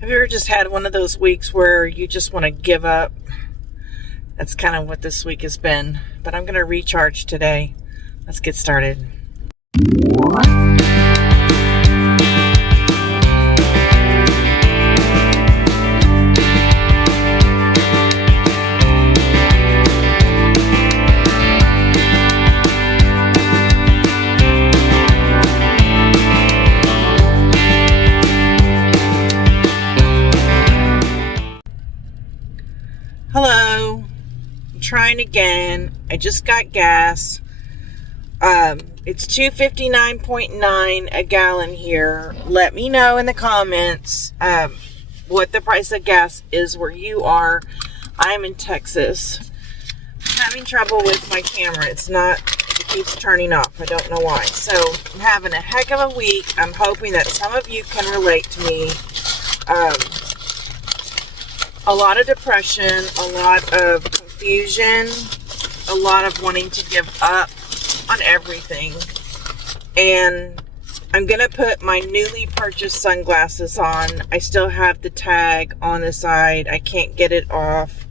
Have you ever just had one of those weeks where you just want to give up? That's kind of what this week has been. But I'm going to recharge today. Let's get started. Hello, I'm trying again. I just got gas. It's $2.59.9 a gallon here. Let me know in the comments what the price of gas is where you are. I'm in Texas. I'm having trouble with my camera. It keeps turning off. I don't know why. So I'm having a heck of a week. I'm hoping that some of you can relate to me. A lot of depression, a lot of confusion, a lot of wanting to give up on everything. And I'm going to put my newly purchased sunglasses on. I still have the tag on the side. I can't get it off.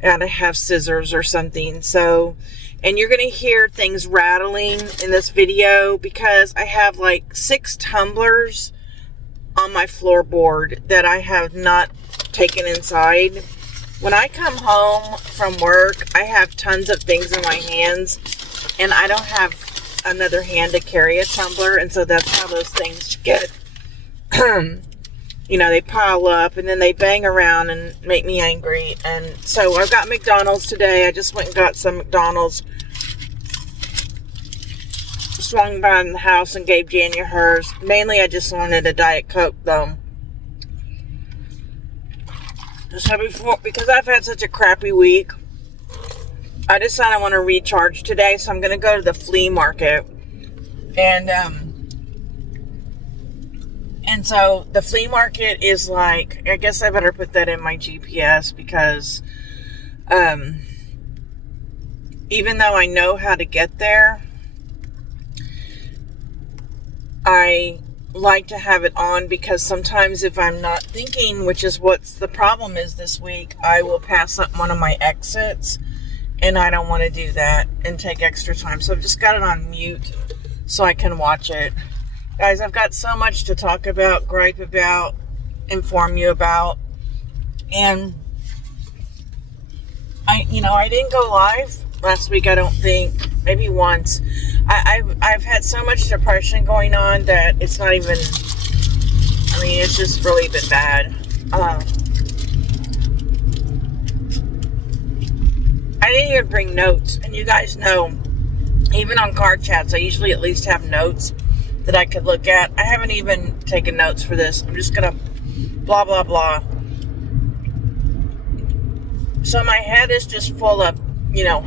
And I have scissors or something. And you're going to hear things rattling in this video because I have like 6 tumblers on my floorboard that I have not taken inside. When I come home from work, I have tons of things in my hands and I don't have another hand to carry a tumbler, and so that's how those things get they pile up and then they bang around and make me angry. And so I've got McDonald's today. I just went and got some McDonald's, swung by in the house and gave Jania hers. Mainly I just wanted a Diet Coke though. So because I've had such a crappy week, I decided I want to recharge today. So I'm going to go to the flea market. And so the flea market is like, I guess I better put that in my GPS because even though I know how to get there, I like to have it on because sometimes if I'm not thinking, which is what's the problem is this week, I will pass up one of my exits and I don't want to do that and take extra time. So I've just got it on mute so I can watch it. Guys, I've got so much to talk about, gripe about, inform you about. And I didn't go live last week, I don't think. Maybe once. I've had so much depression going on that it's not even, it's just really been bad. I didn't even bring notes, and you guys know, even on card chats, I usually at least have notes that I could look at. I haven't even taken notes for this. I'm just gonna blah, blah, blah. So my head is just full of,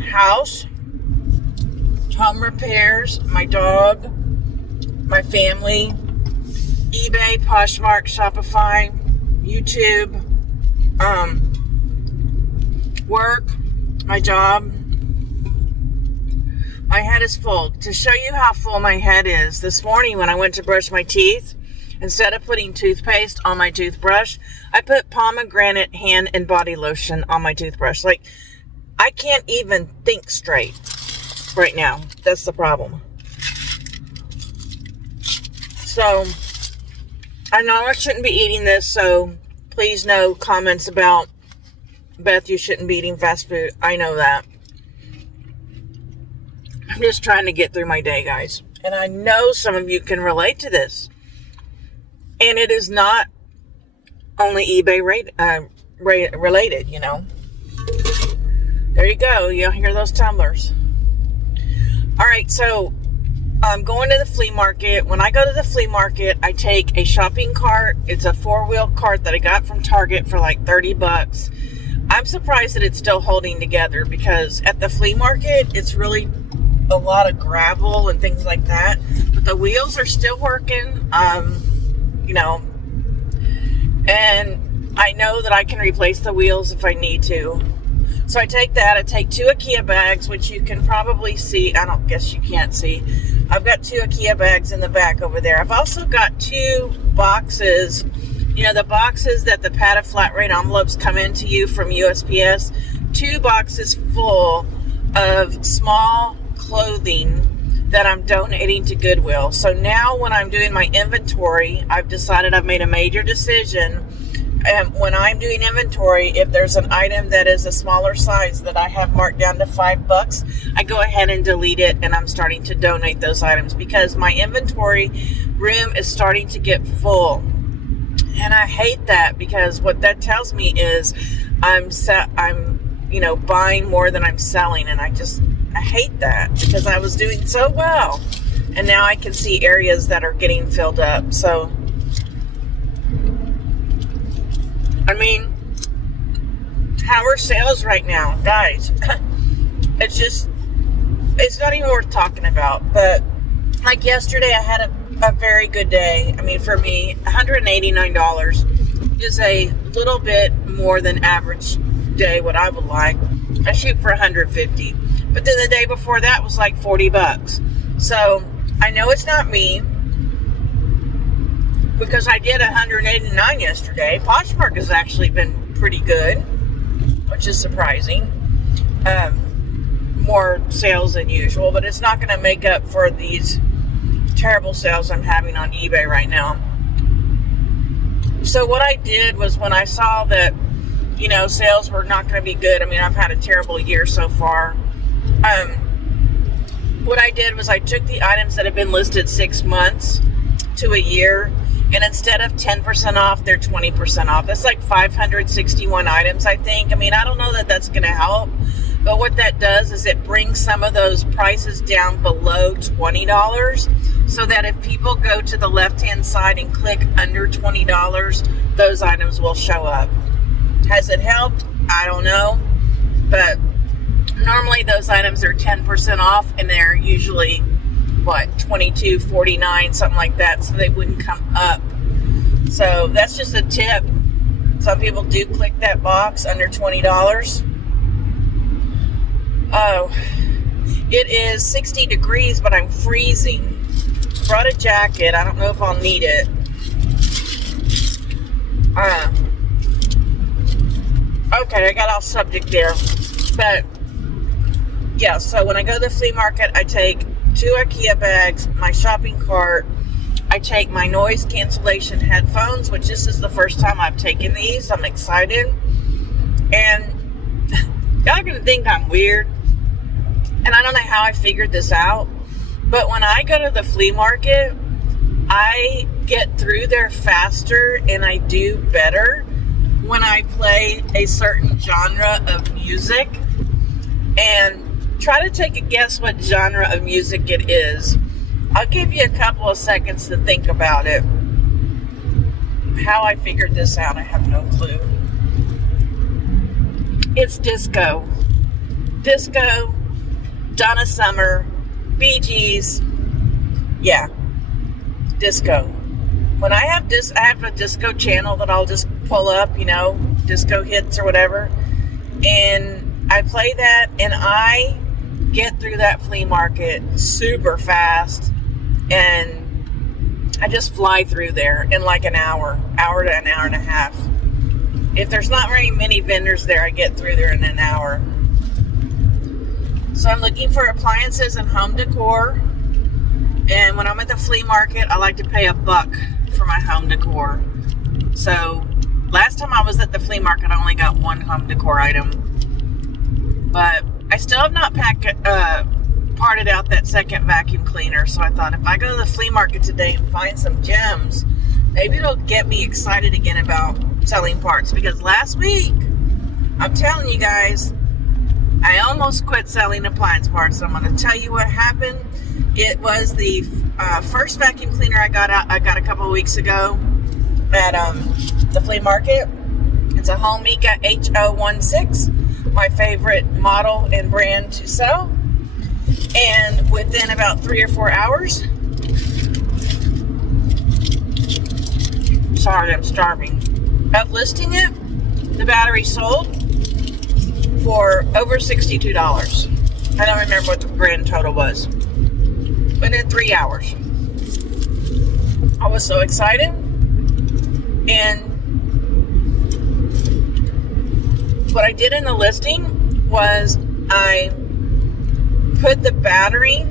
house, home repairs, my dog, my family, eBay, Poshmark, Shopify, YouTube, work, my job. My head is full. To show you how full my head is, this morning when I went to brush my teeth, instead of putting toothpaste on my toothbrush, I put pomegranate hand and body lotion on my toothbrush. Like, I can't even think straight right now. That's the problem. So, I know I shouldn't be eating this, so please no comments about, Beth, you shouldn't be eating fast food. I know that. I'm just trying to get through my day, guys. And I know some of you can relate to this. And it is not only eBay related, There you go. You'll hear those tumblers. All right, so I'm going to the flea market. When I go to the flea market, I take a shopping cart. It's a 4-wheel cart that I got from Target for like $30. I'm surprised that it's still holding together because at the flea market, it's really a lot of gravel and things like that. But the wheels are still working, and I know that I can replace the wheels if I need to. So I take that. I take 2 IKEA bags, which you can probably see. I don't guess you can't see. I've got 2 IKEA bags in the back over there. I've also got 2 boxes You know, the boxes that the padded flat rate envelopes come into you from USPS, 2 boxes full of small clothing that I'm donating to Goodwill. So now when I'm doing my inventory, I've decided, I've made a major decision. And when I'm doing inventory, if there's an item that is a smaller size that I have marked down to $5, I go ahead and delete it, and I'm starting to donate those items because my inventory room is starting to get full. And I hate that, because what that tells me is I'm buying more than I'm selling, and I hate that, because I was doing so well, and now I can see areas that are getting filled up. So I mean, how are sales right now, guys? It's not even worth talking about. But like yesterday, I had a very good day. I mean, for me, $189 is a little bit more than average day, what I would like. I shoot for $150. But then the day before that was like $40. So I know it's not me, because I did $189 yesterday. Poshmark has actually been pretty good, which is surprising. More sales than usual, but it's not going to make up for these terrible sales I'm having on eBay right now. So what I did was, when I saw that, sales were not going to be good. I mean, I've had a terrible year so far. What I did was I took the items that have been listed 6 months to a year, and instead of 10% off, they're 20% off. That's like 561 items, I think. I mean, I don't know that that's going to help, but what that does is it brings some of those prices down below $20, so that if people go to the left-hand side and click under $20, those items will show up. Has it helped? I don't know, but normally those items are 10% off, and they're usually $22.49, something like that, so they wouldn't come up. So that's just a tip. Some people do click that box under $20. Oh, it is 60 degrees, but I'm freezing. Brought a jacket. I don't know if I'll need it. Okay, I got off subject there. But yeah, so when I go to the flea market, I take 2 IKEA bags, my shopping cart. I take my noise cancellation headphones, which this is the first time I've taken these. I'm excited. And y'all are going to think I'm weird. And I don't know how I figured this out. But when I go to the flea market, I get through there faster and I do better when I play a certain genre of music. And try to take a guess what genre of music it is. I'll give you a couple of seconds to think about it. How I figured this out, I have no clue. It's disco. Disco, Donna Summer, Bee Gees. Yeah, disco. When I have I have a disco channel that I'll just pull up, disco hits or whatever. And I play that, and I get through that flea market super fast, and I just fly through there in like an hour to an hour and a half. If there's not very many vendors there, I get through there in an hour. So I'm looking for appliances and home decor, and when I'm at the flea market, I like to pay $1 for my home decor. So last time I was at the flea market, I only got 1 home decor item, but I still have not parted out that second vacuum cleaner. So I thought, if I go to the flea market today and find some gems, maybe it'll get me excited again about selling parts. Because last week, I'm telling you guys, I almost quit selling appliance parts. I'm going to tell you what happened. It was the first vacuum cleaner I got a couple of weeks ago at the flea market. It's a Homeka H016, my favorite model and brand to sell. And within about 3 or 4 hours, sorry, I'm starving, of listing it, the battery sold for over $62. I don't remember what the grand total was. Within 3 hours. I was so excited. And what I did in the listing was I put the battery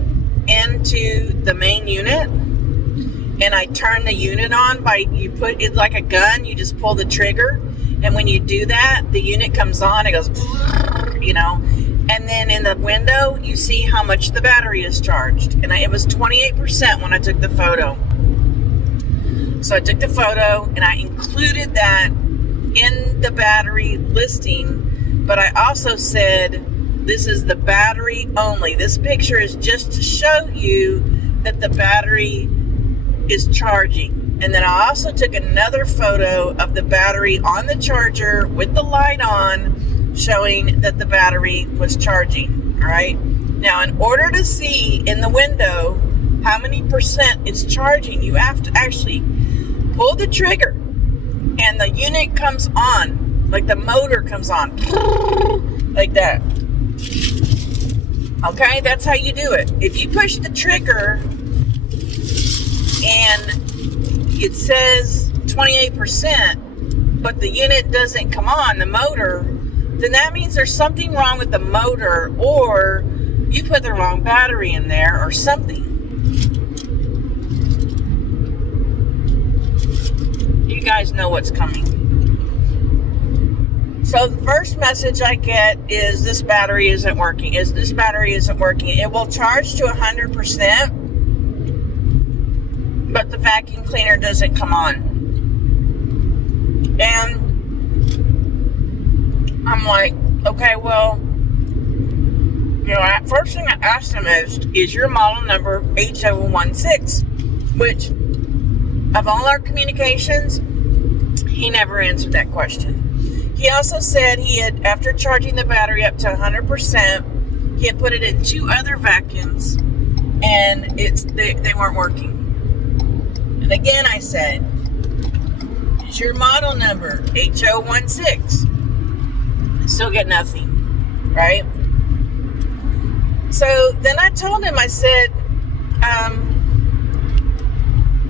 into the main unit, and I turn the unit on by, you put it like a gun, you just pull the trigger, and when you do that, the unit comes on, it goes, you know, and then in the window, you see how much the battery is charged, and it was 28% when I took the photo. So I took the photo, and I included that in the battery listing, but I also said, this is the battery only. This picture is just to show you that the battery is charging. And then I also took another photo of the battery on the charger with the light on, showing that the battery was charging. All right. Now, in order to see in the window how many percent it's charging, you have to actually pull the trigger, and the unit comes on, like the motor comes on, like that. Okay, that's how you do it. If you push the trigger and it says 28%, but the unit doesn't come on, the motor, then that means there's something wrong with the motor, or you put the wrong battery in there or something. You guys know what's coming. So the first message I get is this battery isn't working. It will charge to 100%, but the vacuum cleaner doesn't come on. And I'm like, okay, well, you know, first thing I asked him is your model number 8016? Which, of all our communications, he never answered that question. He also said he had, after charging the battery up to 100%, he had put it in 2 other vacuums, and they weren't working. And again, I said, is your model number 8016? Still get nothing, right? So then I told him, I said,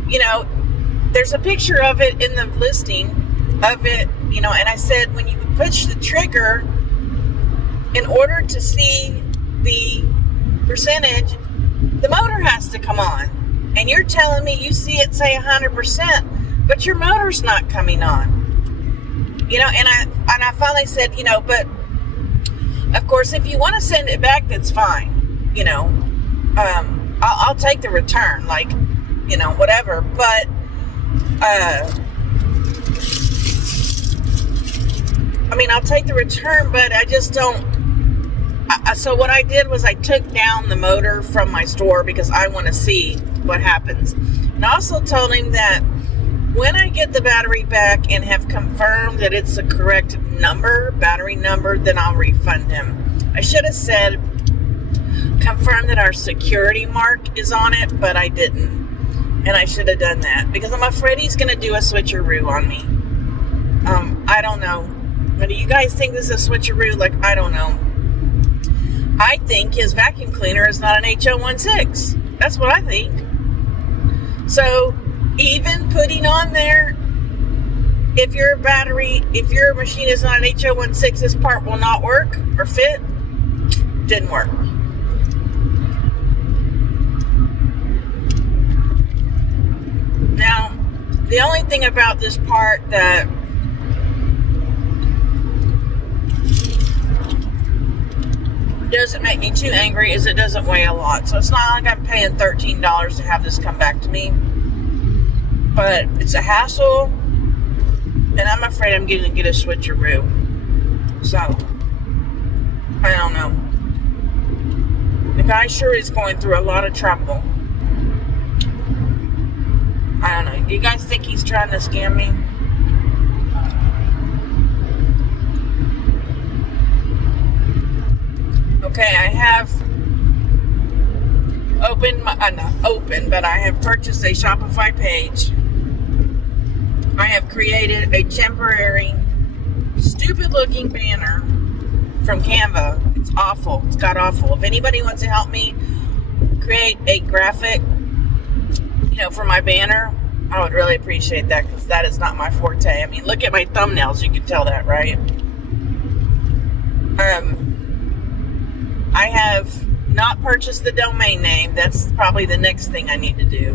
you know, there's a picture of it in the listing of it, you know, and I said, when you push the trigger, in order to see the percentage, the motor has to come on. And you're telling me you see it say 100%, but your motor's not coming on. You know, and I finally said, you know, but of course, if you want to send it back, that's fine. You know, I'll take the return, like, you know, whatever. But I mean, I'll take the return, but I just don't. So what I did was I took down the motor from my store because I want to see what happens. And I also told him that when I get the battery back and have confirmed that it's the correct number, battery number, then I'll refund him. I should have said, confirm that our security mark is on it, but I didn't. And I should have done that because I'm afraid he's going to do a switcheroo on me. I don't know. But do you guys think this is a switcheroo? Like, I don't know. I think his vacuum cleaner is not an H016. That's what I think. So, even putting on there, if your machine is not an H016, this part will not work or fit. Didn't work. Now, the only thing about this part that doesn't make me too angry is it doesn't weigh a lot. So it's not like I'm paying $13 to have this come back to me. But it's a hassle, and I'm afraid I'm going to get a switcheroo. So, I don't know. The guy sure is going through a lot of trouble. I don't know. Do you guys think he's trying to scam me? Okay, I have but I have purchased a Shopify page. I have created a temporary, stupid-looking banner from Canva. It's awful. It's god awful. If anybody wants to help me create a graphic, you know, for my banner, I would really appreciate that because that is not my forte. I mean, look at my thumbnails. You can tell that, right? I have not purchased the domain name. That's probably the next thing I need to do.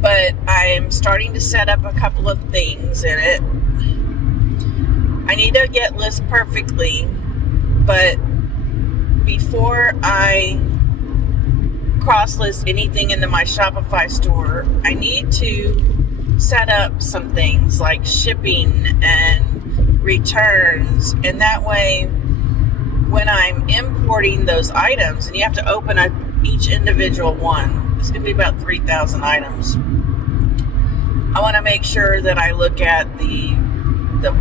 But I am starting to set up a couple of things in it. I need to get list perfectly, but before I cross-list anything into my Shopify store, I need to set up some things like shipping and returns, and that way when I'm importing those items, and you have to open up each individual one, it's going to be about 3,000 items. I want to make sure that I look at the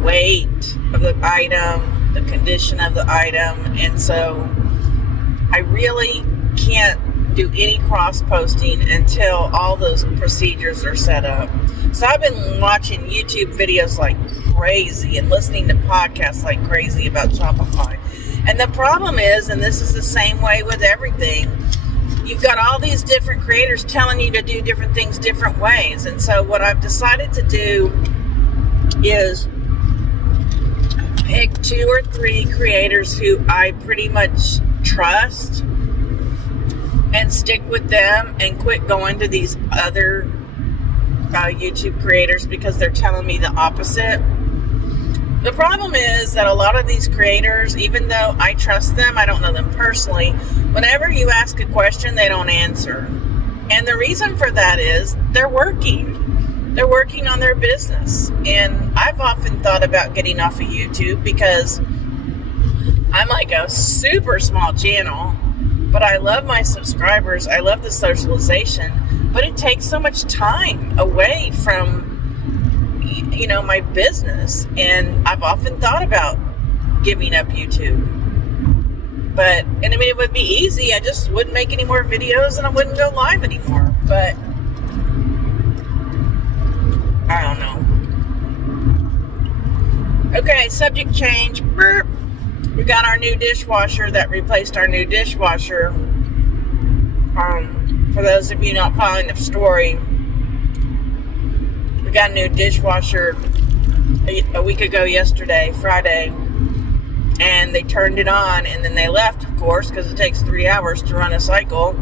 weight of the item, the condition of the item, and so I really can't do any cross-posting until all those procedures are set up. So I've been watching YouTube videos like crazy and listening to podcasts like crazy about Shopify. And the problem is, and this is the same way with everything, you've got all these different creators telling you to do different things different ways. And so what I've decided to do is pick 2 or 3 creators who I pretty much trust and stick with them and quit going to these other YouTube creators because they're telling me the opposite. The problem is that a lot of these creators, even though I trust them, I don't know them personally, whenever you ask a question, they don't answer. And the reason for that is they're working. They're working on their business. And I've often thought about getting off of YouTube because I'm like a super small channel, but I love my subscribers. I love the socialization, but it takes so much time away from, you know, my business. And I've often thought about giving up YouTube. But, and I mean, it would be easy. I just wouldn't make any more videos and I wouldn't go live anymore. But I don't know. Okay, subject change. Burp. We got our new dishwasher that replaced our new dishwasher. For those of you not following the story, we got a new dishwasher a week ago yesterday, Friday, and they turned it on and then they left, of course, because it takes 3 hours to run a cycle.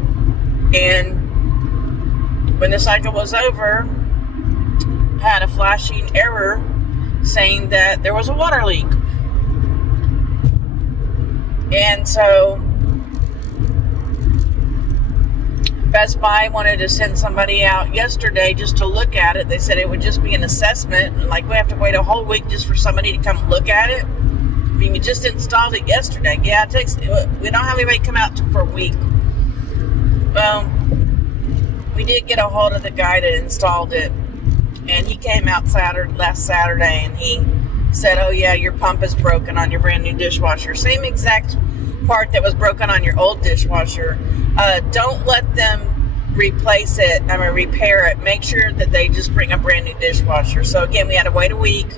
And when the cycle was over, I had a flashing error saying that there was a water leak. And so Best Buy wanted to send somebody out yesterday just to look at it. They said it would just be an assessment. Like, we have to wait a whole week just for somebody to come look at it. I mean, we just installed it yesterday. Yeah, it takes, we don't have anybody come out for a week. Well, we did get a hold of the guy that installed it, and he came out last Saturday, and he said, oh yeah, your pump is broken on your brand new dishwasher. Same exact part that was broken on your old dishwasher. Don't let them replace it, repair it. Make sure that they just bring a brand new dishwasher. So again, we had to wait a week.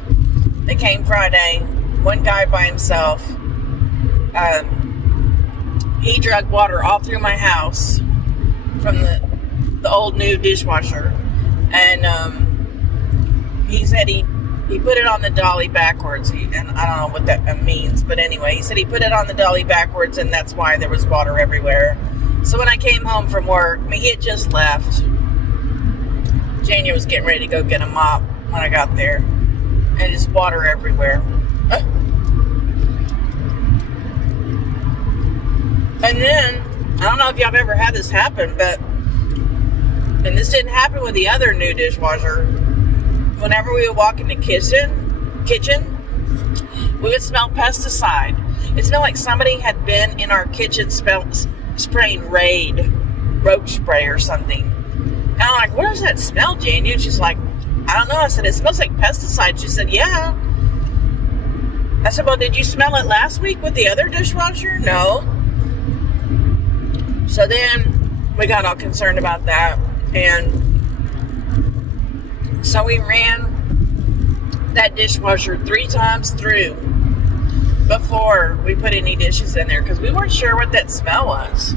They came Friday. One guy by himself. He dragged water all through my house from the old new dishwasher. And he said he put it on the dolly backwards, and I don't know what that means, but anyway, he said he put it on the dolly backwards, and that's why there was water everywhere. So when I came home from work, I mean, he had just left. Jania was getting ready to go get a mop when I got there, and just water everywhere. And then, I don't know if y'all have ever had this happen, but, and this didn't happen with the other new dishwasher. Whenever we would walk in the kitchen, we would smell pesticide. It smelled like somebody had been in our kitchen spraying Raid, roach spray or something. And I'm like, what does that smell, Janie? And she's like, I don't know. I said, it smells like pesticide. She said, yeah. I said, well, did you smell it last week with the other dishwasher? No. So then we got all concerned about that. And so we ran that dishwasher 3 times through before we put any dishes in there because we weren't sure what that smell was.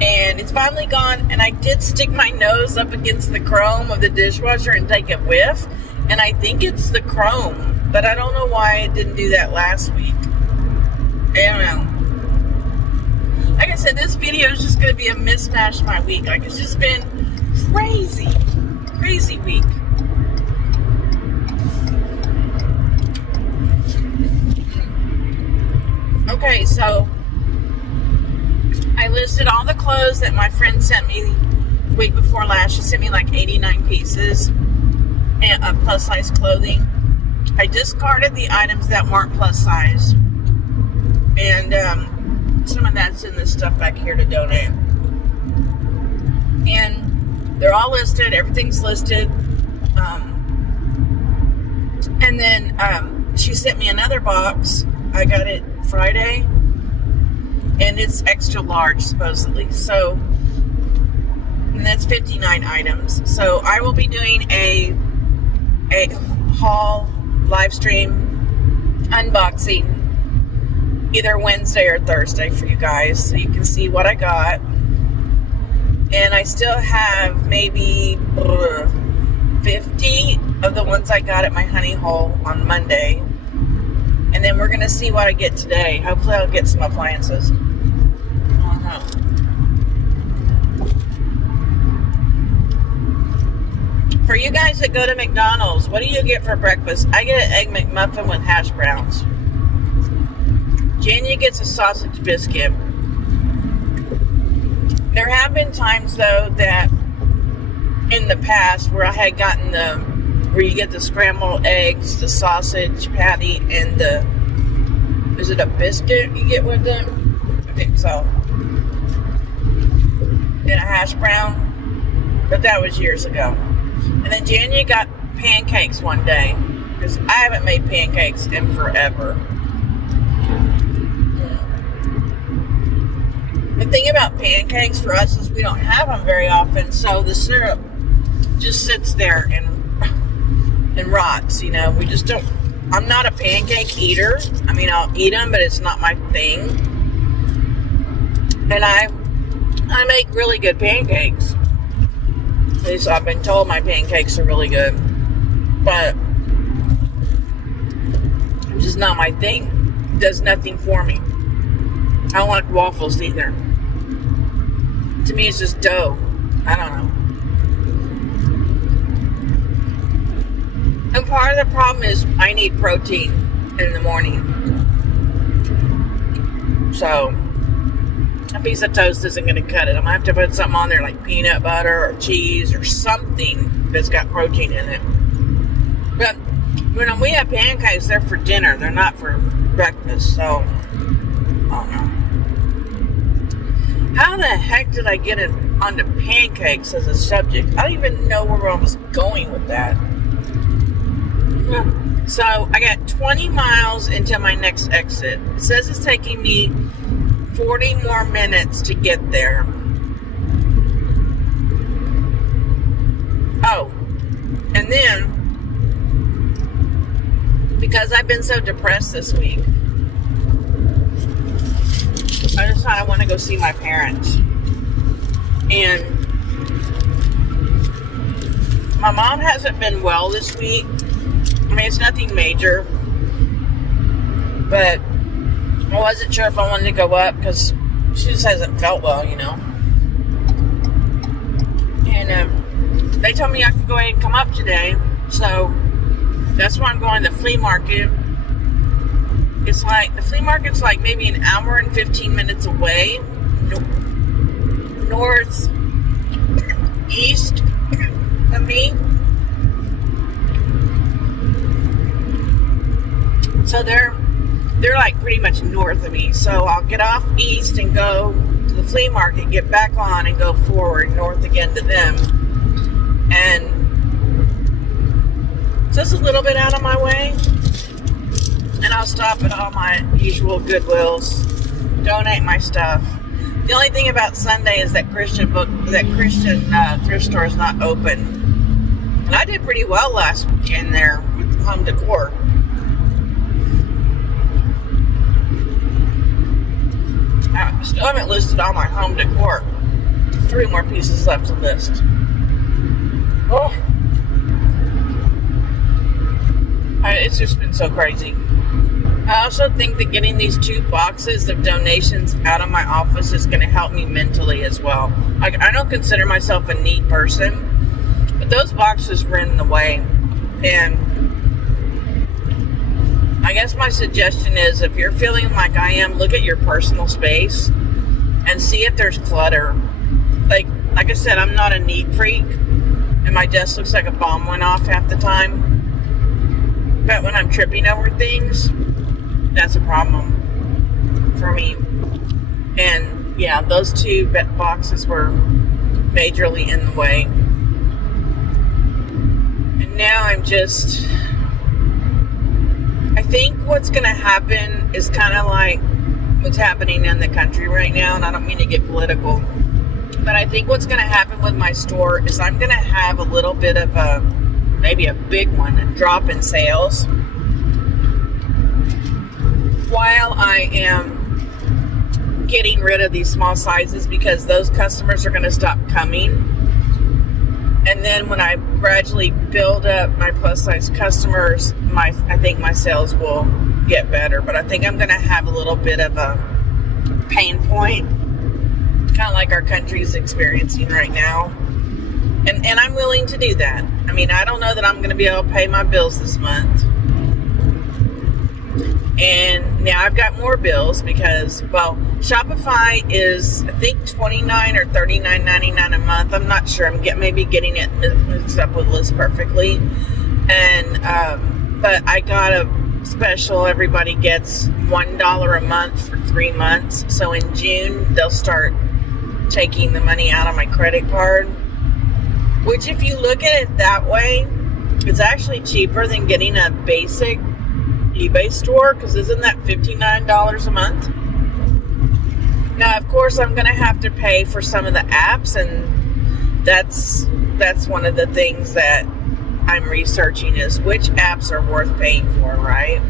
And it's finally gone, and I did stick my nose up against the chrome of the dishwasher and take a whiff, And I think it's the chrome, but I don't know why it didn't do that last week. I don't know. Like I said, this video is just going to be a mismatch of my week. Like, it's just been crazy week. Okay, so I listed all the clothes that my friend sent me the week before last. She sent me like 89 pieces of plus size clothing. I discarded the items that weren't plus size. And some of that's in this stuff back here to donate. And they're all listed. Everything's listed. And then she sent me another box. I got it Friday. And it's extra large, supposedly. So, and that's 59 items. So I will be doing a haul live stream unboxing either Wednesday or Thursday for you guys, so you can see what I got. And I still have maybe 50 of the ones I got at my honey hole on Monday. And then we're going to see what I get today. Hopefully I'll get some appliances. I don't know. For you guys that go to McDonald's, what do you get for breakfast? I get an Egg McMuffin with hash browns. Jania gets a sausage biscuit. There have been times, though, that in the past where I had gotten where you get the scrambled eggs, the sausage patty, and is it a biscuit you get with it? I think so. And a hash brown. But that was years ago. And then Jania got pancakes one day, because I haven't made pancakes in forever. The thing about pancakes for us is we don't have them very often, so the syrup just sits there and rots, you know. We just don't. I'm not a pancake eater. I mean, I'll eat them, but it's not my thing. And I make really good pancakes. At least I've been told my pancakes are really good. But it's just not my thing. It does nothing for me. I don't like waffles either. To me, it's just dough. I don't know. And part of the problem is I need protein in the morning. So, a piece of toast isn't going to cut it. I'm going to have to put something on there like peanut butter or cheese or something that's got protein in it. But when we have pancakes, they're for dinner. They're not for breakfast. So, I don't know. How the heck did I get onto pancakes as a subject? I don't even know where I was going with that. So, I got 20 miles into my next exit. It says it's taking me 40 more minutes to get there. Oh, and then, because I've been so depressed this week, I decided I want to go see my parents. And my mom hasn't been well this week. I mean, it's nothing major, but I wasn't sure if I wanted to go up because she just hasn't felt well, you know. And they told me I could go ahead and come up today, so that's why I'm going to the flea market. It's like, the flea market's like maybe an hour and 15 minutes away, northeast of me. So they're like pretty much north of me. So I'll get off east and go to the flea market, get back on and go forward north again to them. And just a little bit out of my way. And I'll stop at all my usual Goodwills, donate my stuff. The only thing about Sunday is that Christian thrift store is not open. And I did pretty well last weekend there with home decor. I still haven't listed all my home decor. 3 more pieces left to list. Oh. It's just been so crazy. I also think that getting these 2 boxes of donations out of my office is going to help me mentally as well. Like, I don't consider myself a neat person, but those boxes were in the way. And I guess my suggestion is, if you're feeling like I am, look at your personal space and see if there's clutter. Like I said, I'm not a neat freak, and my desk looks like a bomb went off half the time. But when I'm tripping over things, that's a problem for me. And yeah, those 2 boxes were majorly in the way. And now I think what's going to happen is kind of like what's happening in the country right now. And I don't mean to get political, but I think what's going to happen with my store is I'm going to have a little bit of maybe a big one, a drop in sales, while I am getting rid of these small sizes, because those customers are going to stop coming. And then when I gradually build up my plus size customers, I think my sales will get better. But I think I'm going to have a little bit of a pain point, kind of like our country's experiencing right now. And I'm willing to do that. I mean, I don't know that I'm going to be able to pay my bills this month. And now I've got more bills because, well, Shopify is, I think, $29 or $39.99 a month. I'm not sure. I'm maybe getting it mixed up with List Perfectly. And, but I got a special. Everybody gets $1 a month for 3 months. So in June, they'll start taking the money out of my credit card. Which, if you look at it that way, it's actually cheaper than getting a basic eBay store, because isn't that $59 a month? Now, of course, I'm going to have to pay for some of the apps, and that's one of the things that I'm researching, is which apps are worth paying for, right?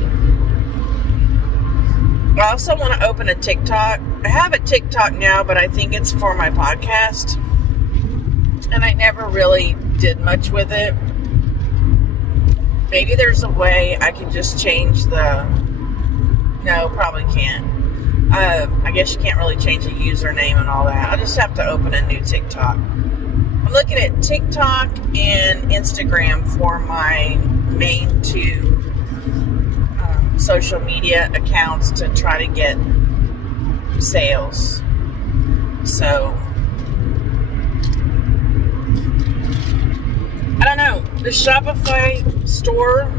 I also want to open a TikTok. I have a TikTok now, but I think it's for my podcast, and I never really did much with it. Maybe there's a way I can just change no, probably can't. I guess you can't really change the username and all that. I'll just have to open a new TikTok. I'm looking at TikTok and Instagram for my main 2 social media accounts to try to get sales. So, I don't know. The Shopify store,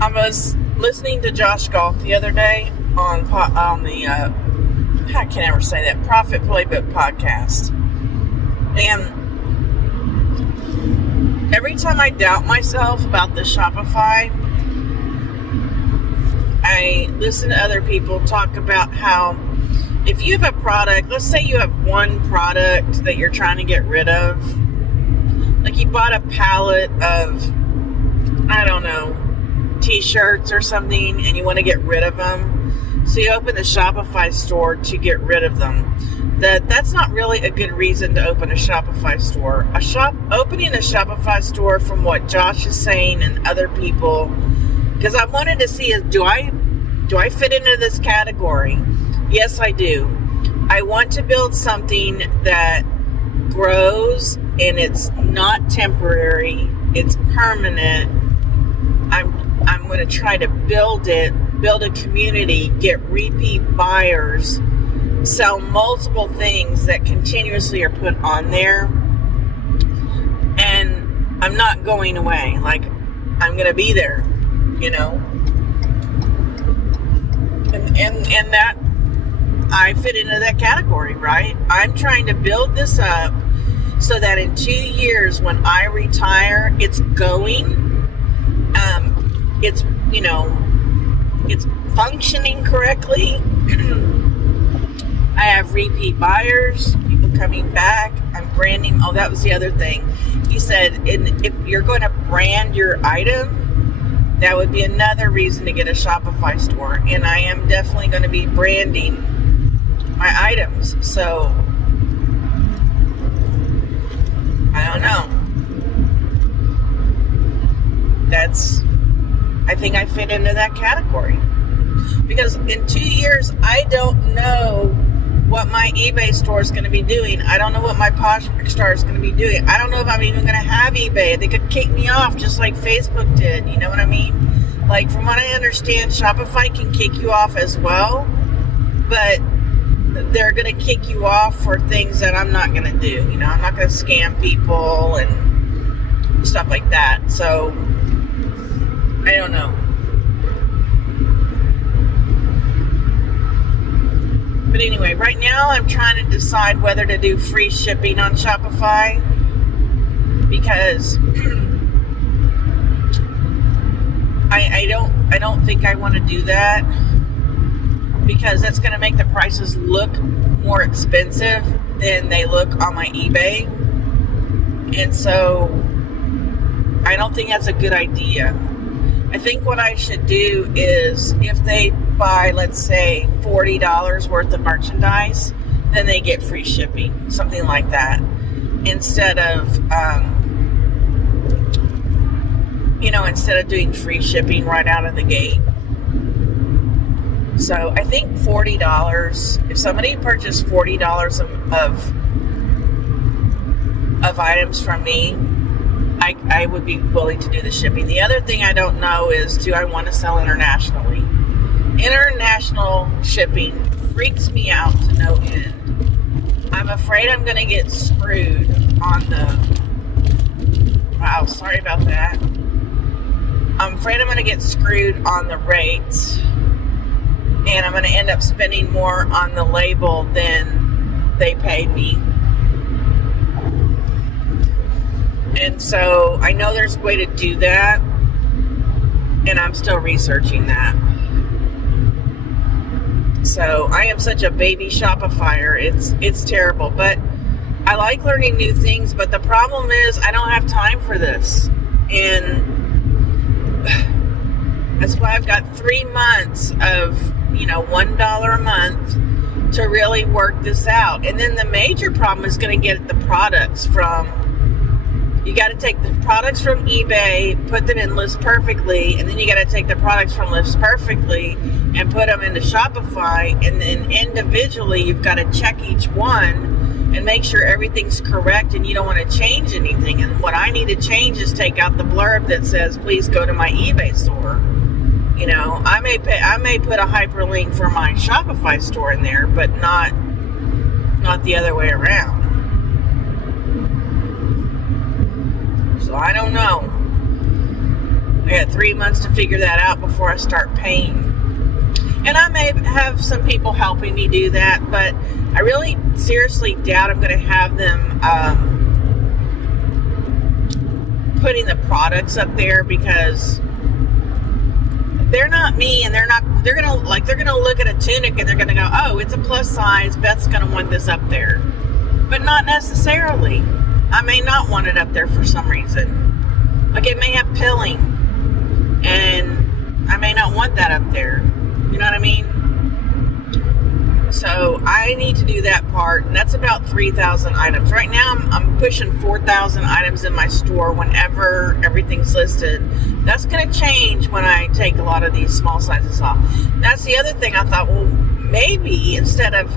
I was listening to Josh Golf the other day on the, I can't ever say that, Profit Playbook podcast. And every time I doubt myself about the Shopify, I listen to other people talk about how if you have a product, let's say you have one product that you're trying to get rid of, like you bought a pallet of, I don't know, t-shirts or something, and you want to get rid of them. So you open the Shopify store to get rid of them. That's not really a good reason to open a Shopify store. Opening a Shopify store, from what Josh is saying and other people, because I wanted to see, do I fit into this category? Yes, I do. I want to build something that grows, and it's not temporary, it's permanent. I'm going to try to build a community, get repeat buyers, sell multiple things that continuously are put on there, and I'm not going away. Like, I'm going to be there, you know, and that I fit into that category, right? I'm trying to build this up so that in 2 years, when I retire, it's going, it's, you know, it's functioning correctly. I have repeat buyers, people coming back. I'm branding. Oh, that was the other thing. He said, if you're going to brand your item, that would be another reason to get a Shopify store. And I am definitely going to be branding my items. So, I don't know. I think I fit into that category. Because in 2 years, I don't know what my eBay store is going to be doing. I don't know what my Poshmark store is going to be doing. I don't know if I'm even going to have eBay. They could kick me off just like Facebook did. You know what I mean? Like, from what I understand, Shopify can kick you off as well. But they're going to kick you off for things that I'm not going to do. You know, I'm not going to scam people and stuff like that. So, I don't know. But anyway, right now I'm trying to decide whether to do free shipping on Shopify, because I don't think I want to do that, because that's going to make the prices look more expensive than they look on my eBay. And so I don't think that's a good idea. I think what I should do is, if they buy, let's say, $40 worth of merchandise, then they get free shipping, something like that, instead of instead of doing free shipping right out of the gate. So I think $40, if somebody purchased $40 of items from me, I would be willing to do the shipping. The other thing I don't know is, do I want to sell internationally? International shipping freaks me out to no end. I'm afraid I'm going to get screwed on the... Wow, sorry about that. I'm afraid I'm going to get screwed on the rates, and I'm going to end up spending more on the label than they paid me. And so I know there's a way to do that, and I'm still researching that. So I am such a baby Shopifyer. It's terrible, but I like learning new things. But the problem is, I don't have time for this, and that's why I've got 3 months of $1 a month to really work this out. And then the major problem is going to get the products from. You got to take the products from eBay, put them in List Perfectly, and then you got to take the products from List Perfectly and put them into Shopify, and then individually you've got to check each one and make sure everything's correct, and you don't want to change anything. And what I need to change is take out the blurb that says, please go to my eBay store. I may put a hyperlink for my Shopify store in there, but not the other way around. So I don't know. I got 3 months to figure that out before I start paying. And I may have some people helping me do that, but I really seriously doubt I'm going to have them putting the products up there, because they're not me, and they're gonna look at a tunic and they're gonna go, oh, it's a plus size, Beth's gonna want this up there. But not necessarily. I may not want it up there for some reason. Like, it may have pilling, and I may not want that up there. You know what I mean? So I need to do that part, and that's about 3,000 items. Right now I'm pushing 4,000 items in my store whenever everything's listed. That's going to change when I take a lot of these small sizes off. That's the other thing. I thought, well, maybe instead of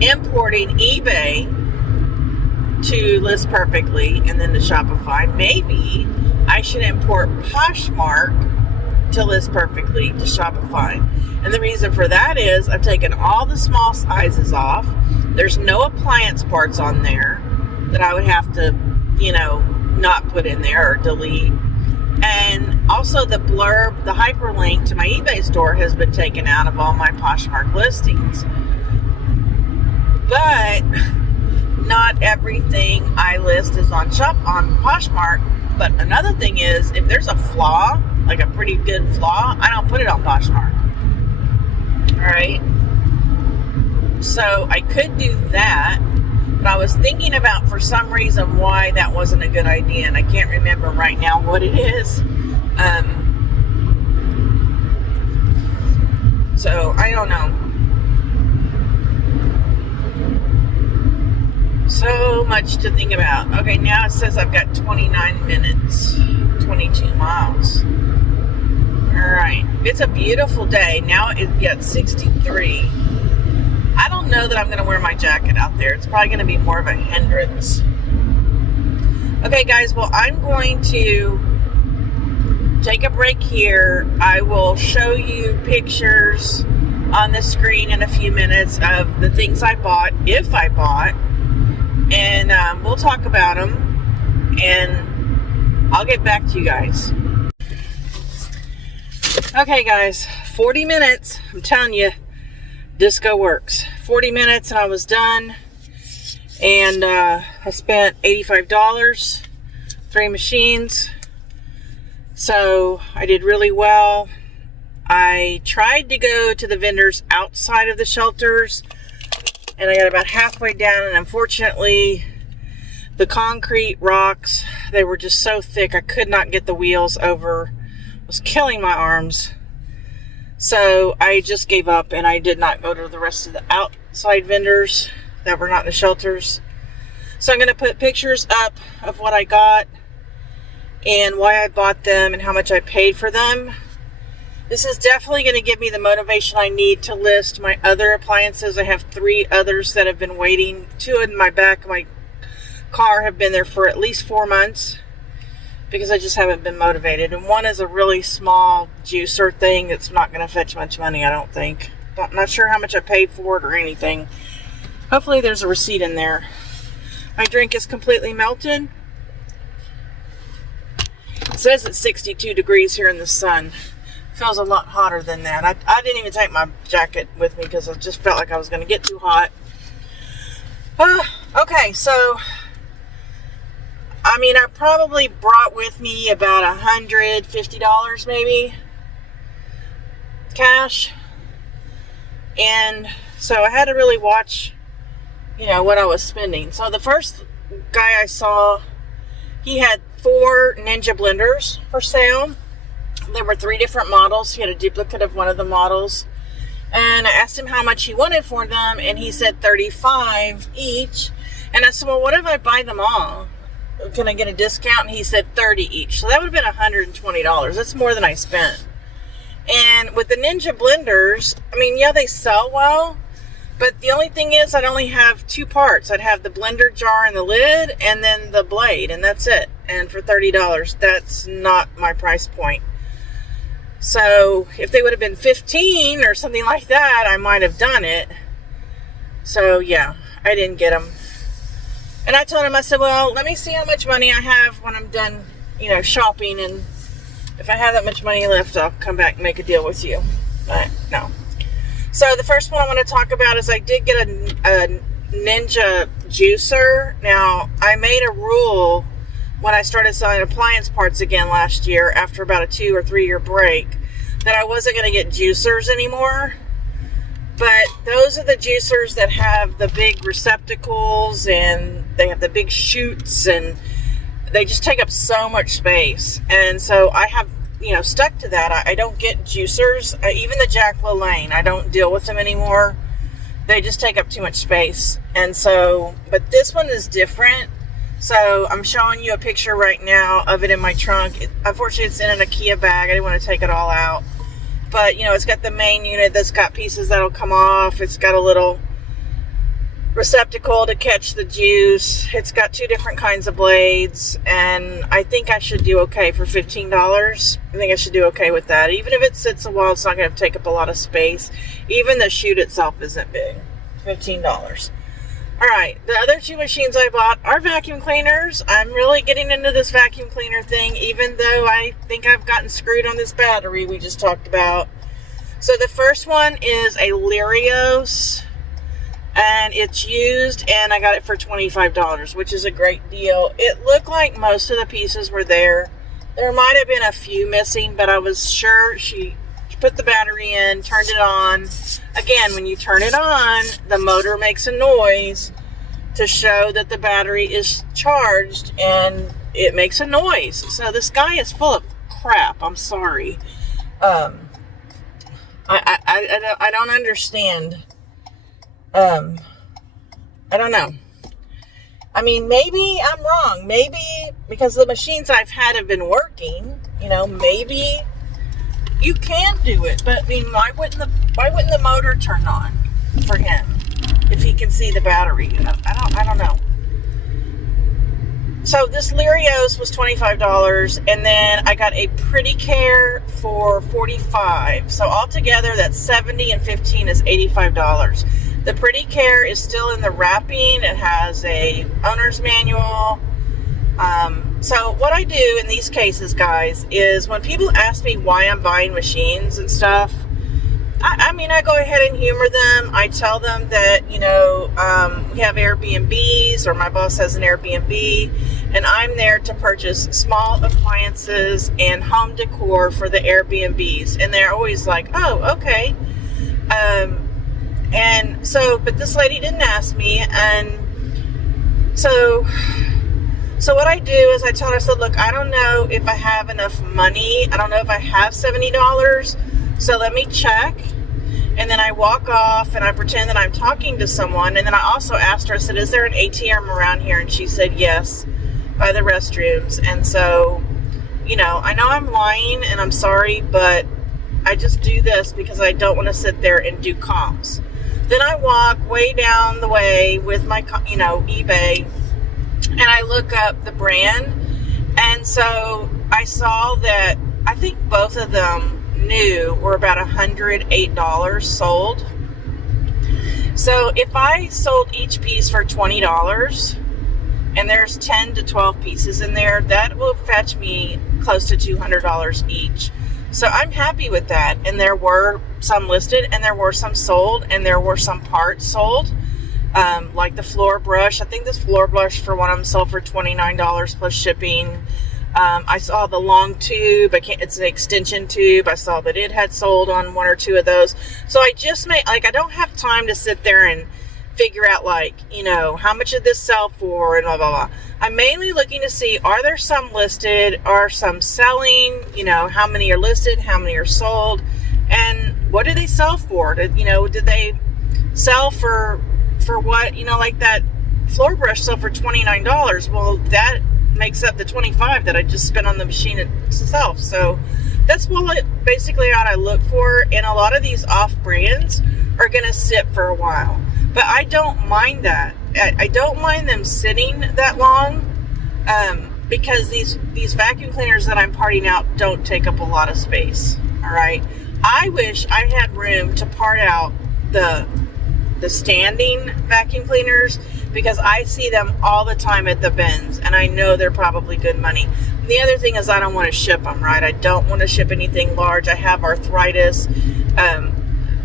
importing eBay to List Perfectly and then to Shopify, maybe I should import Poshmark to List Perfectly to Shopify. And the reason for that is I've taken all the small sizes off. There's no appliance parts on there that I would have to, not put in there or delete. And also the blurb, the hyperlink to my eBay store has been taken out of all my Poshmark listings. But not everything I list is on Poshmark. But another thing is, if there's a flaw, like a pretty good flaw, I don't put it on Poshmark. Alright? So I could do that, but I was thinking about, for some reason, why that wasn't a good idea, and I can't remember right now what it is. So I don't know. So much to think about. Okay, now it says I've got 29 minutes, 22 miles. Alright, it's a beautiful day. Now it's 63. I don't know that I'm going to wear my jacket out there. It's probably going to be more of a hindrance. Okay, guys, well, I'm going to take a break here. I will show you pictures on the screen in a few minutes of the things I bought, if I bought, and we'll talk about them, and I'll get back to you guys. Okay, guys, 40 minutes. I'm telling you, disco works. 40 minutes and I was done, and I spent $85, 3 machines, so I did really well. I tried to go to the vendors outside of the shelters, and I got about halfway down, and unfortunately the concrete rocks, they were just so thick I could not get the wheels over. It was killing my arms. So I just gave up, and I did not go to the rest of the outside vendors that were not in the shelters. So I'm going to put pictures up of what I got and why I bought them and how much I paid for them. This is definitely going to give me the motivation I need to list my other appliances. I have 3 others that have been waiting. 2 in my back of my car have been there for at least 4 months because I just haven't been motivated. And one is a really small juicer thing that's not going to fetch much money, I don't think. I'm not sure how much I paid for it or anything. Hopefully there's a receipt in there. My drink is completely melted. It says it's 62 degrees here in the sun. It feels a lot hotter than that. I didn't even take my jacket with me because I just felt like I was going to get too hot. Okay, so I mean, I probably brought with me about $150 maybe cash, and so I had to really watch, you know, what I was spending. So the first guy I saw, he had 4 Ninja blenders for sale. There were 3 different models. He had a duplicate of one of the models, and I asked him how much he wanted for them, and he said $35 each. And I said, well, what if I buy them all? Can I get a discount? And he said $30 each. So that would have been $120. That's more than I spent. And with the Ninja blenders, I mean, yeah, they sell well, but the only thing is I'd only have 2 parts. I'd have the blender jar and the lid, and then the blade, and that's it. And for $30, that's not my price point. So if they would have been $15 or something like that, I might have done it. So yeah, I didn't get them. And I told him, I said, well, let me see how much money I have when I'm done, you know, shopping. And if I have that much money left, I'll come back and make a deal with you. But no. So the first one I want to talk about is I did get a Ninja juicer. Now, I made a rule when I started selling appliance parts again last year, after about a 2 or 3 year break, that I wasn't going to get juicers anymore. But those are the juicers that have the big receptacles, and they have the big chutes, and they just take up so much space. And so I have, you know, stuck to that. I don't get juicers. Even the Jack LaLanne, I don't deal with them anymore. They just take up too much space. And so, but this one is different. So I'm showing you a picture right now of it in my trunk. Unfortunately, it's in an IKEA bag. I didn't want to take it all out. But, you know, it's got the main unit that's got pieces that'll come off. It's got a little receptacle to catch the juice. It's got 2 different kinds of blades. And I think I should do okay for $15. I think I should do okay with that. Even if it sits a while, it's not going to take up a lot of space. Even the chute itself isn't big. $15. Alright, the other 2 machines I bought are vacuum cleaners. I'm really getting into this vacuum cleaner thing, even though I think I've gotten screwed on this battery we just talked about. So the first one is a Lirios, and it's used, and I got it for $25, which is a great deal. It looked like most of the pieces were there. There might have been a few missing, but I was sure she put the battery in, turned it on. Again, when you turn it on, the motor makes a noise to show that the battery is charged, and it makes a noise. So this guy is full of crap. I'm sorry. I don't understand. I don't know. I mean, maybe I'm wrong. Maybe because the machines I've had have been working, you know, maybe You can do it, but I mean, why wouldn't the motor turn on for him if he can see the battery? I don't know. So this Lirios was $25, and then I got a Pretty Care for $45. So altogether, that's $70 and $15 is $85. The Pretty Care is still in the wrapping. It has a owner's manual. So what I do in these cases, guys, is when people ask me why I'm buying machines and stuff, I mean, I go ahead and humor them. I tell them that, we have Airbnbs, or my boss has an Airbnb, and I'm there to purchase small appliances and home decor for the Airbnbs. And they're always like, oh, okay. And so, but this lady didn't ask me. And so what I do is I told her, I said, look, I don't know if I have enough money. I don't know if I have $70. So let me check. And then I walk off and I pretend that I'm talking to someone. And then I also asked her, I said, is there an ATM around here? And she said, yes, by the restrooms. And so, I know I'm lying and I'm sorry, but I just do this because I don't want to sit there and do comps. Then I walk way down the way with my, eBay, and I look up the brand. And so I saw that I think both of them new were about $108 sold. So if I sold each piece for $20 and there's 10 to 12 pieces in there, that will fetch me close to $200 each. So I'm happy with that. And there were some listed, and there were some sold, and there were some parts sold, like the floor brush. I think this floor brush for one of them sold for $29 plus shipping. I saw the long tube. It's an extension tube. I saw that it had sold on one or two of those. So I just I don't have time to sit there and figure out how much did this sell for and blah, blah, blah. I'm mainly looking to see, are there some listed? Are some selling? How many are listed? How many are sold? And what do they sell for? Did they sell for what? Like that floor brush sold for $29. Well, that makes up the $25 that I just spent on the machine itself. So that's basically what I look for. And a lot of these off brands are going to sit for a while, but I don't mind that. I don't mind them sitting that long, because these vacuum cleaners that I'm parting out don't take up a lot of space. All right. I wish I had room to part out the standing vacuum cleaners, because I see them all the time at the bins, and I know they're probably good money. And the other thing is, I don't want to ship them, right? I don't want to ship anything large. I have arthritis,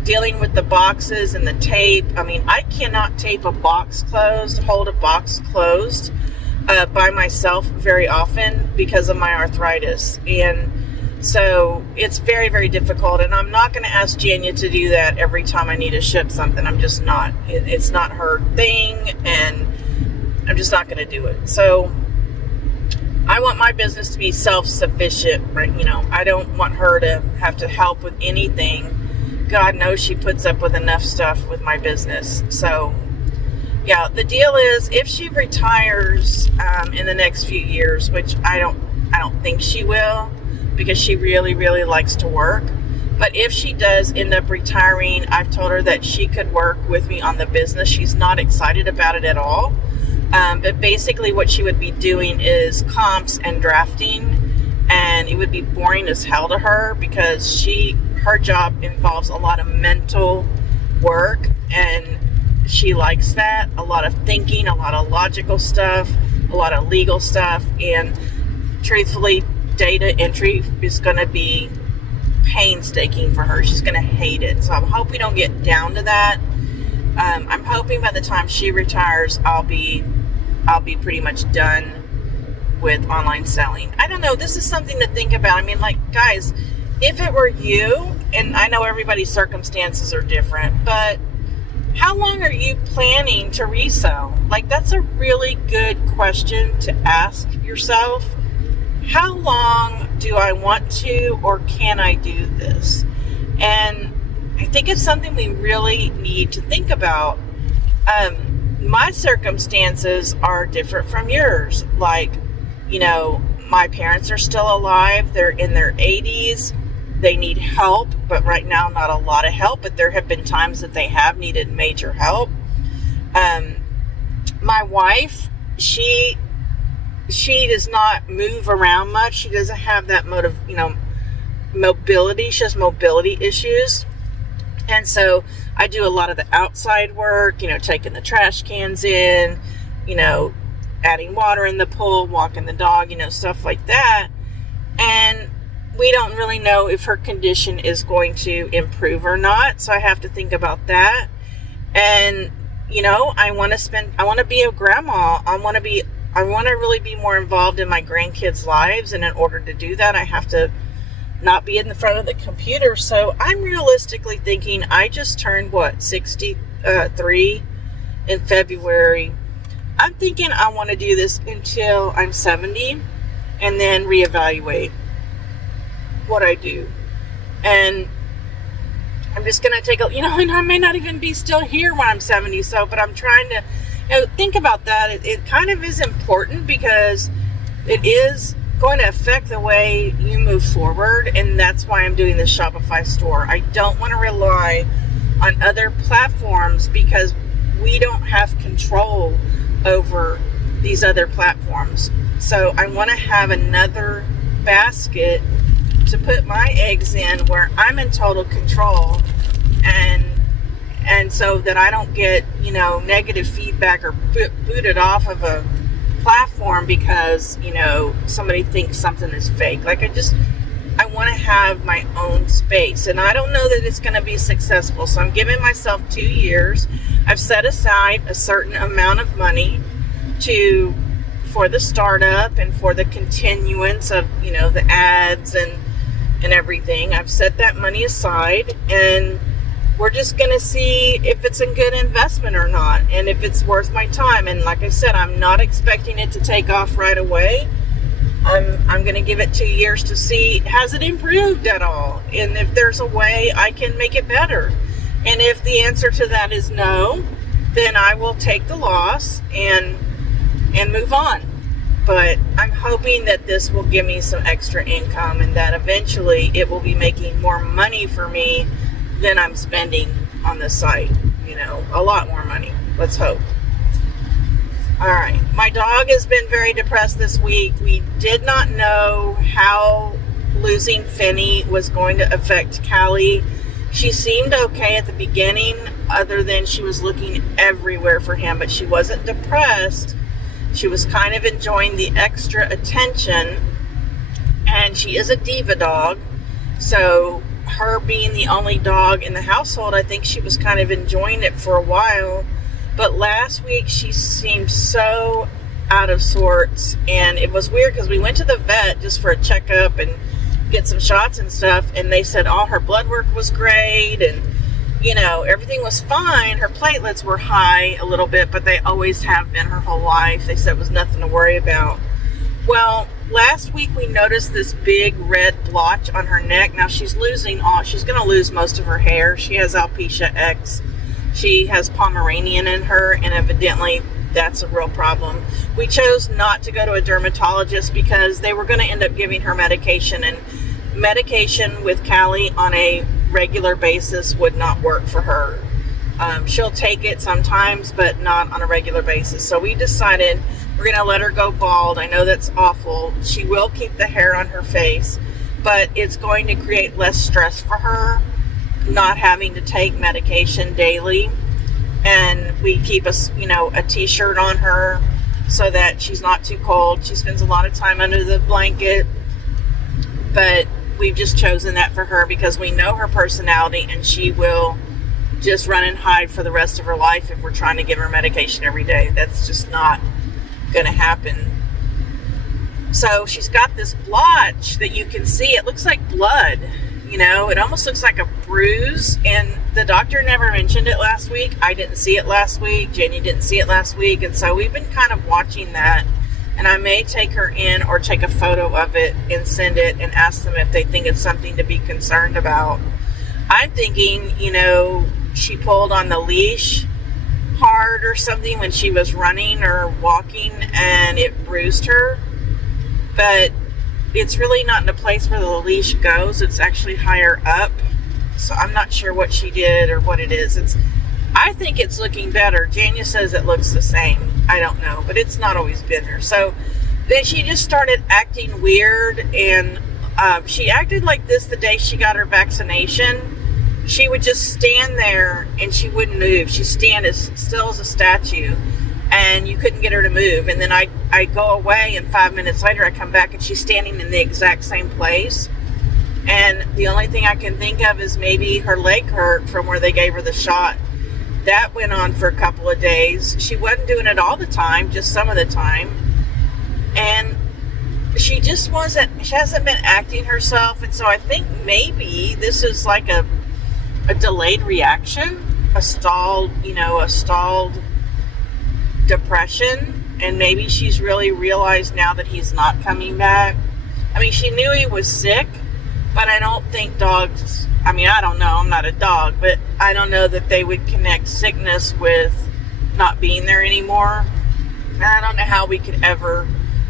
dealing with the boxes and the tape. I mean, I cannot tape a box closed, hold a box closed by myself very often because of my arthritis. And so it's very, very difficult, and I'm not going to ask Janya to do that every time I need to ship something. I'm just not. It's not her thing, and I'm just not going to do it. So I want my business to be self-sufficient, right? I don't want her to have to help with anything. God knows she puts up with enough stuff with my business. So yeah, the deal is, if she retires in the next few years, which I don't think she will, because she really, really likes to work. But if she does end up retiring, I've told her that she could work with me on the business. She's not excited about it at all. But basically what she would be doing is comps and drafting, and it would be boring as hell to her, because her job involves a lot of mental work, and she likes that. A lot of thinking, a lot of logical stuff, a lot of legal stuff, and truthfully, data entry is going to be painstaking for her. She's going to hate it. So I hope we don't get down to that. I'm hoping by the time she retires, I'll be pretty much done with online selling. I don't know. This is something to think about. I mean, guys, if it were you, and I know everybody's circumstances are different, but how long are you planning to resell? That's a really good question to ask yourself. How long do I want to, or can I do this? And I think it's something we really need to think about. My circumstances are different from yours. My parents are still alive. They're in their 80s. they need help, but right now not a lot of help, but there have been times that they have needed major help. My wife, she does not move around much. She doesn't have that mobility. She has mobility issues. And so I do a lot of the outside work, taking the trash cans in, adding water in the pool, walking the dog, stuff like that. And we don't really know if her condition is going to improve or not. So I have to think about that. And, I want to be a grandma. I want to really be more involved in my grandkids' lives. And in order to do that, I have to not be in the front of the computer. So I'm realistically thinking, I just turned 63 in February. I'm thinking I want to do this until I'm 70 and then reevaluate what I do. And I'm just going to take and I may not even be still here when I'm 70. But I'm trying to think about that. It kind of is important because it is going to affect the way you move forward, and that's why I'm doing this Shopify store. I don't want to rely on other platforms because we don't have control over these other platforms. So I want to have another basket to put my eggs in where I'm in total control, and so that I don't get negative feedback or booted off of a platform because somebody thinks something is fake. I want to have my own space, and I don't know that it's going to be successful. So I'm giving myself 2 years. I've set aside a certain amount of money for the startup and for the continuance of the ads and everything. I've set that money aside, and we're just going to see if it's a good investment or not, and if it's worth my time. And like I said, I'm not expecting it to take off right away. I'm going to give it 2 years to see, has it improved at all? And if there's a way I can make it better. And if the answer to that is no, then I will take the loss and move on. But I'm hoping that this will give me some extra income and that eventually it will be making more money for me than I'm spending on the site. A lot more money. Let's hope. All right. My dog has been very depressed this week. We did not know how losing Finney was going to affect Callie. She seemed okay at the beginning, other than she was looking everywhere for him, but she wasn't depressed. She was kind of enjoying the extra attention, and she is a diva dog. So her being the only dog in the household, I think she was kind of enjoying it for a while. But last week she seemed so out of sorts, and it was weird because we went to the vet just for a checkup and get some shots and stuff, and they said all her blood work was great and everything was fine. Her platelets were high a little bit, but they always have been her whole life. They said it was nothing to worry about. Well, last week we noticed this big red blotch on her neck. Now she's going to lose most of her hair. She has alopecia X. She has Pomeranian in her, and evidently that's a real problem. We chose not to go to a dermatologist because they were going to end up giving her medication, and medication with Callie on a regular basis would not work for her. She'll take it sometimes, but not on a regular basis. So we decided we're going to let her go bald. I know that's awful. She will keep the hair on her face, but it's going to create less stress for her not having to take medication daily. And we keep a t-shirt on her so that she's not too cold. She spends a lot of time under the blanket, but we've just chosen that for her because we know her personality, and she will just run and hide for the rest of her life if we're trying to give her medication every day. That's just not going to happen. So she's got this blotch that you can see. It looks like blood. It almost looks like a bruise, and the doctor never mentioned it last week. I didn't see it last week. Jenny didn't see it last week, and so we've been kind of watching that. And I may take her in or take a photo of it and send it and ask them if they think it's something to be concerned about. I'm thinking, she pulled on the leash hard or something when she was running or walking and it bruised her. But it's really not in a place where the leash goes. It's actually higher up. So I'm not sure what she did or what it is. I think it's looking better. Jania says it looks the same. I don't know, but it's not always been her. So then she just started acting weird, and she acted like this the day she got her vaccination. She would just stand there and she wouldn't move. She'd stand as still as a statue, and you couldn't get her to move. And then I go away, and 5 minutes later I come back and she's standing in the exact same place. And the only thing I can think of is maybe her leg hurt from where they gave her the shot. That went on for a couple of days. She wasn't doing it all the time, just some of the time. And she hasn't been acting herself. And so I think maybe this is like a delayed reaction, a stalled depression. And maybe she's really realized now that he's not coming back. I mean, she knew he was sick, but I don't think dogs, I mean, I don't know, I'm not a dog, but I don't know that they would connect sickness with not being there anymore. And I don't know how we could ever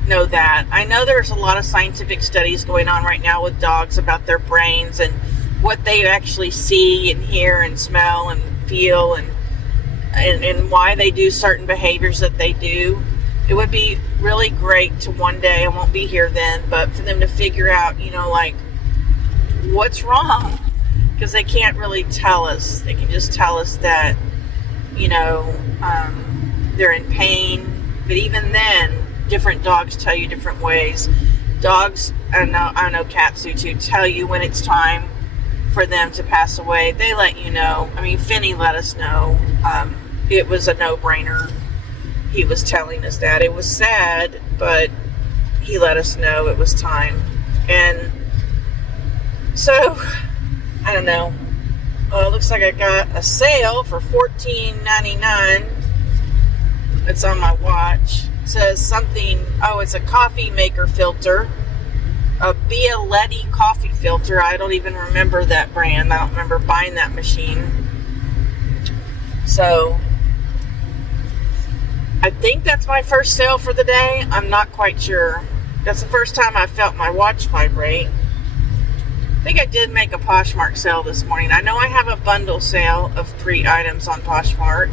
know that. I know there's a lot of scientific studies going on right now with dogs about their brains and what they actually see and hear and smell and feel and why they do certain behaviors that they do. It would be really great to one day, I won't be here then, but for them to figure out, like, what's wrong, because they can't really tell us. They can just tell us that they're in pain, but even then different dogs tell you different ways. Dogs, I know cats do too, tell you when it's time for them to pass away. They let you know. I mean, Finney let us know. It was a no-brainer. He was telling us that. It was sad, but he let us know it was time. And so, I don't know. It looks like I got a sale for $14.99. It's on my watch. It says something, it's a coffee maker filter. A Bialetti coffee filter. I don't even remember that brand. I don't remember buying that machine. So, I think that's my first sale for the day. I'm not quite sure. That's the first time I felt my watch vibrate. I think I did make a Poshmark sale this morning. I know I have a bundle sale of 3 items on Poshmark.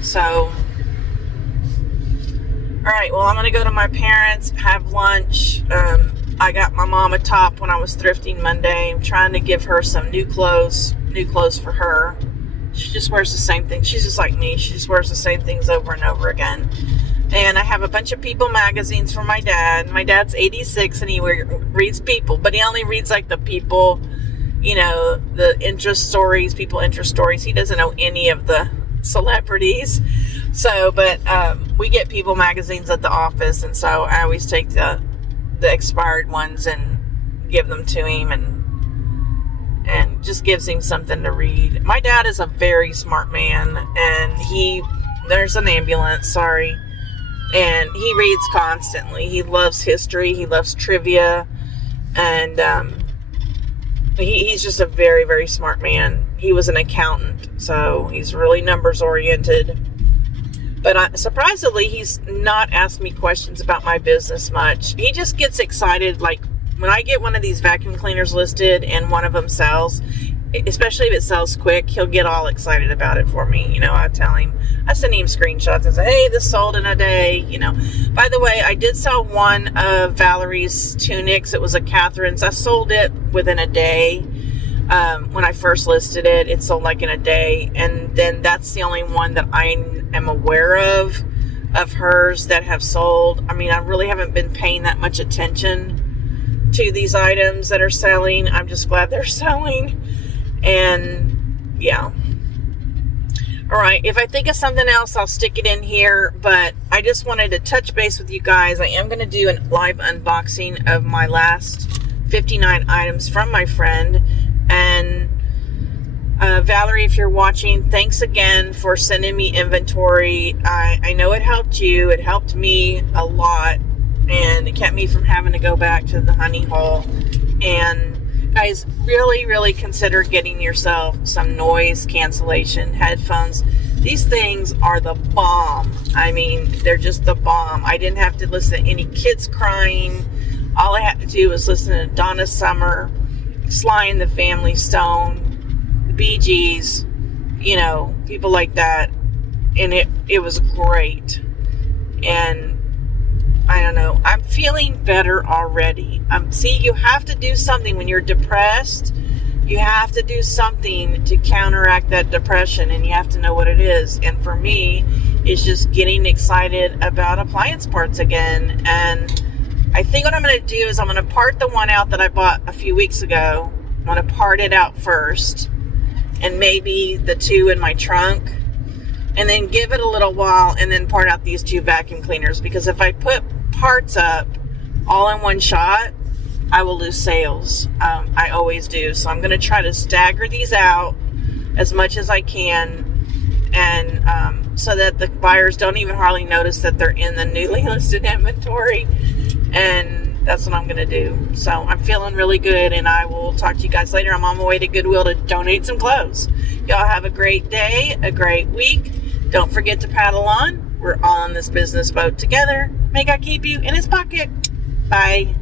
So, alright, well, I'm going to go to my parents, have lunch. I got my mom a top when I was thrifting Monday. I'm trying to give her some new clothes for her. She just wears the same thing. She's just like me. She just wears the same things over and over again. And I have a bunch of People magazines for my dad. My dad's 86 and he reads People, but he only reads like the People, the interest stories, People interest stories. He doesn't know any of the celebrities. So, but we get People magazines at the office, and so I always take the expired ones and give them to him, and just gives him something to read. My dad is a very smart man, and there's an ambulance, sorry. And he reads constantly. He loves history. He loves trivia. And he's just a very, very smart man. He was an accountant, so he's really numbers oriented. But surprisingly, he's not asked me questions about my business much. He just gets excited, like when I get one of these vacuum cleaners listed and one of them sells, especially if it sells quick, he'll get all excited about it for me. I tell him, I send him screenshots and say, hey, this sold in a day. By the way, I did sell one of Valerie's tunics. It was a Catherine's. I sold it within a day. When I first listed it, it sold like in a day. And then that's the only one that I am aware of hers that have sold. I mean, I really haven't been paying that much attention to these items that are selling. I'm just glad they're selling. And yeah. All right. If I think of something else, I'll stick it in here. But I just wanted to touch base with you guys. I am going to do a live unboxing of my last 59 items from my friend. And Valerie, if you're watching, thanks again for sending me inventory. I know it helped you. It helped me a lot. And it kept me from having to go back to the honey hole. And guys, really, really consider getting yourself some noise cancellation headphones. These things are the bomb. I mean, they're just the bomb. I didn't have to listen to any kids crying. All I had to do was listen to Donna Summer, Sly and the Family Stone, the Bee Gees, people like that. And it was great. And I don't know, I'm feeling better already. See, you have to do something when you're depressed. You have to do something to counteract that depression, and you have to know what it is. And for me, it's just getting excited about appliance parts again. And I think what I'm going to do is I'm going to part the one out that I bought a few weeks ago. I'm going to part it out first, and maybe the two in my trunk, and then give it a little while, and then part out these two vacuum cleaners. Because if I put parts up all in one shot, I will lose sales. I always do. So I'm going to try to stagger these out as much as I can, and so that the buyers don't even hardly notice that they're in the newly listed inventory. And that's what I'm going to do. So I'm feeling really good, and I will talk to you guys later. I'm on my way to Goodwill to donate some clothes. Y'all have a great day, a great week. Don't forget to paddle on. We're all in this business boat together. May God keep you in his pocket. Bye.